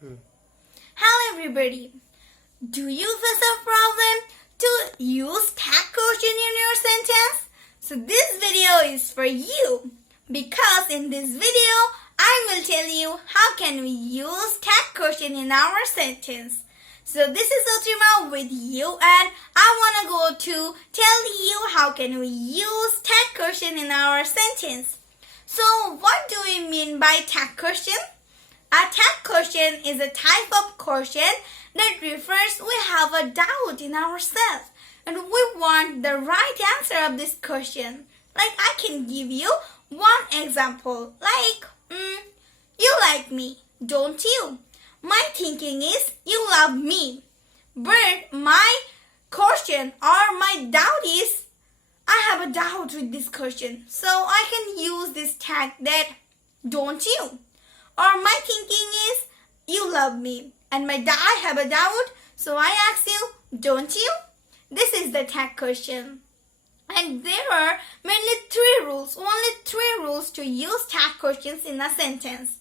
Hello everybody. Do you face a problem to use tag question in your sentence? So this video is for you because in this video I will tell you how can we use tag question in our sentence. So this is Ultima with you and I want to go to tell you how can we use tag question in our sentence. So what do we mean by tag question? A tag question is a type of question that refers we have a doubt in ourselves and we want the right answer of this question. Like I can give you one example like you like me, don't you? My thinking is you love me. But my question or my doubt is I have a doubt with this question. So I can use this tag that don't you? Or my thinking is you love me and I have a doubt, so I ask you, don't you? This is the tag question. And there are mainly only three rules to use tag questions in a sentence.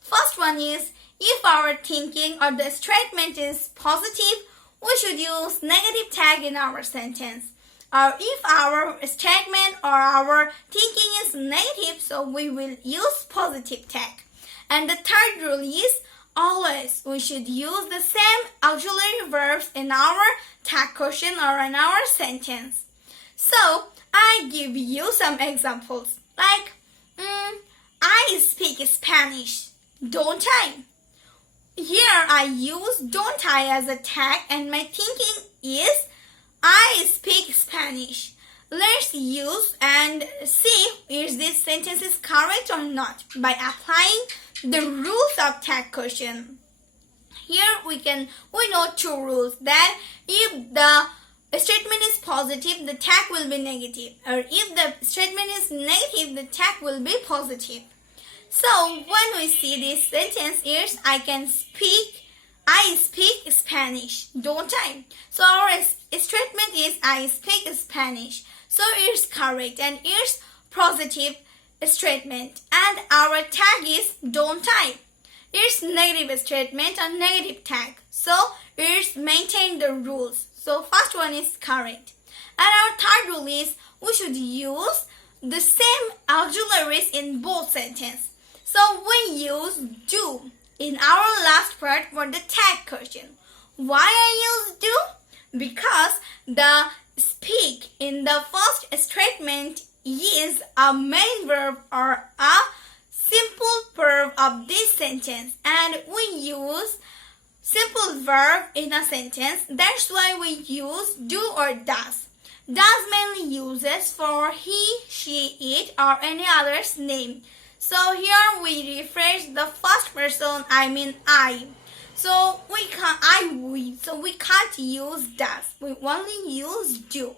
First one is, if our thinking or the statement is positive, we should use negative tag in our sentence. Or if our statement or our thinking is negative, so we will use positive tag. And the third rule is always we should use the same auxiliary verbs in our tag question or in our sentence. So I give you some examples like I speak Spanish, don't I? Here I use don't I as a tag and my thinking is I speak Spanish. Let's use and see if this sentence is correct or not by applying the rules of tag question. Here we know two rules that if the statement is positive, the tag will be negative, or if the statement is negative, the tag will be positive. So when we see this sentence here, I speak Spanish, don't I? So our statement is I speak Spanish. So it's correct and it's positive statement. And our tag is don't I. It's negative statement or negative tag. So it's maintain the rules. So first one is correct. And our third rule is we should use the same auxiliaries in both sentences. So we use do in our last part for the tag question. Why I use do? Because the speak in the first statement is a main verb or a simple verb of this sentence, and we use simple verb in a sentence. That's why we use do or does. Does mainly uses for he, she, it or any other's name. So here we rephrase the first person, I mean I. So we can't use does. We only use do.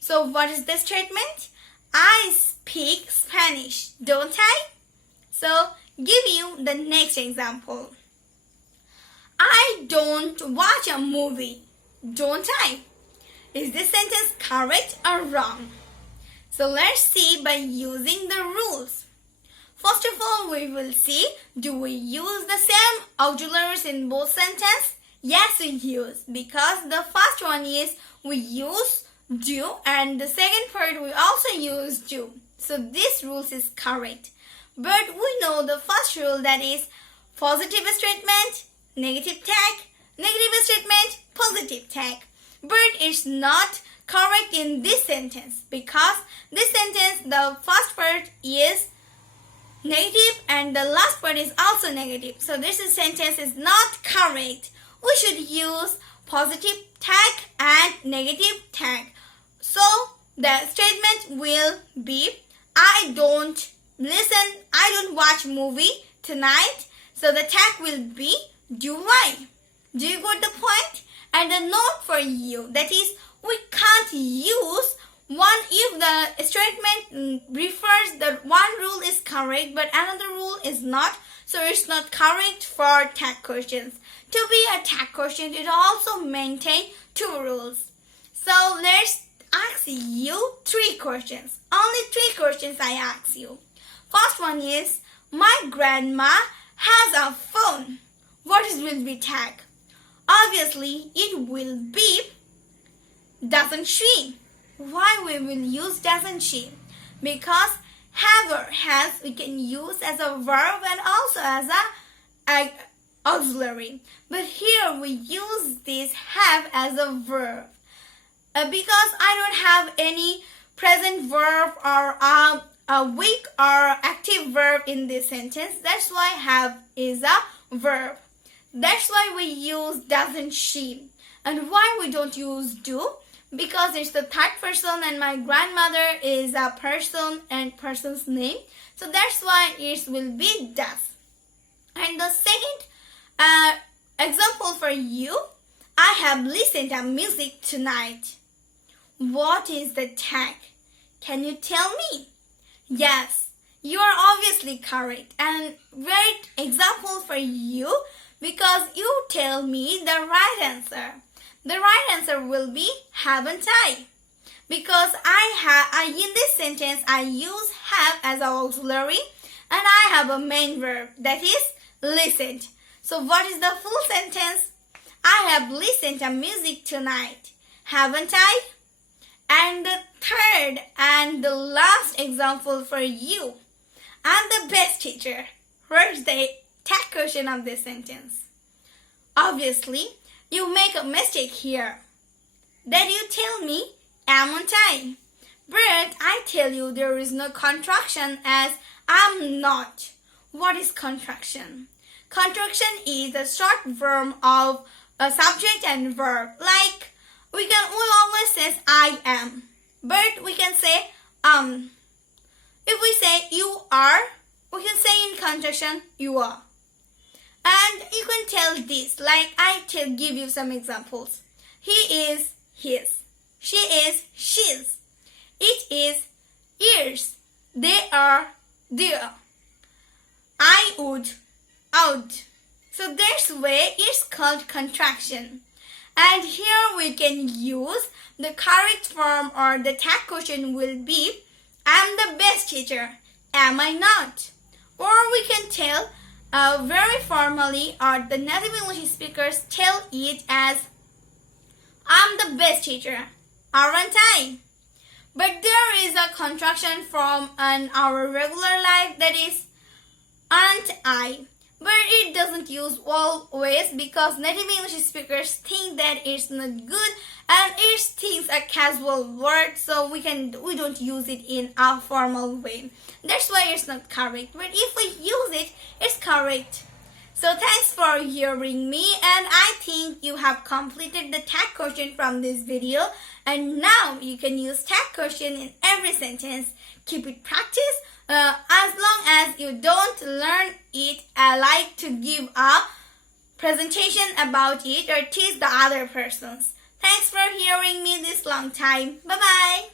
So what is the statement? I speak Spanish, don't I? So give you the next example. I don't watch a movie, don't I? Is this sentence correct or wrong? So let's see by using the rules. First of all, we will see, do we use the same auxiliaries in both sentences? Yes, we use, because the first one is we use do and the second part we also use do. So this rule is correct. But we know the first rule, that is positive statement, negative tag, negative statement, positive tag. But it's not correct in this sentence because this sentence, the first part is negative and the last part is also negative. So this sentence is not correct. We should use positive tag and negative tag. So the statement will be I don't watch movie tonight. So the tag will be do I. Do you got the point? And a note for you, that is we can't use one if the statement refers that one rule is correct but another rule is not, so it's not correct for tag questions. To be a tag question, it also maintain two rules. So let's ask you three questions. Only three questions I ask you. First one is, my grandma has a phone. what is will be tag? Obviously, it will be doesn't she. Why we will use doesn't she? Because have or has we can use as a verb and also as a auxiliary. But here we use this have as a verb. Because I don't have any present verb or a weak or active verb in this sentence. That's why have is a verb. That's why we use doesn't she. And why we don't use do? Because it's the third person and my grandmother is a person and person's name. So that's why it will be does. And the second example for you, I have listened to music tonight. What is the tag? Can you tell me? Yes, you are obviously correct. And great example for you because you tell me the right answer. The right answer will be haven't I? Because in this sentence I use have as an auxiliary and I have a main verb that is listened. So what is the full sentence? I have listened to music tonight. Haven't I? And the third and the last example for you. I'm the best teacher. Here's the tag question of this sentence. Obviously, you make a mistake here. Then you tell me, amn't I? But I tell you there is no contraction as I'm not. What is contraction? Contraction is a short form of a subject and verb. Like we always say I am, but we can say If we say you are, we can say in contraction you are. And you can tell this, like give you some examples. He is his. She is she's. It is ears. They are their. I would out. So this way it's called contraction. And here we can use the correct form or the tag question will be I'm the best teacher. Am I not? Or we can tell very formally or the native English speakers tell it as I'm the best teacher. Aren't I? But there is a contraction from our regular life that is aren't I? But it doesn't use always because native English speakers think that it's not good and it thinks a casual word, so we don't use it in a formal way. That's why it's not correct. But if we use it, it's correct. So thanks for hearing me, and I think you have completed the tag question from this video, and now you can use tag question in every sentence. Keep it practice. As long as you don't learn it, I like to give a presentation about it or teach the other persons. Thanks for hearing me this long time. Bye-bye.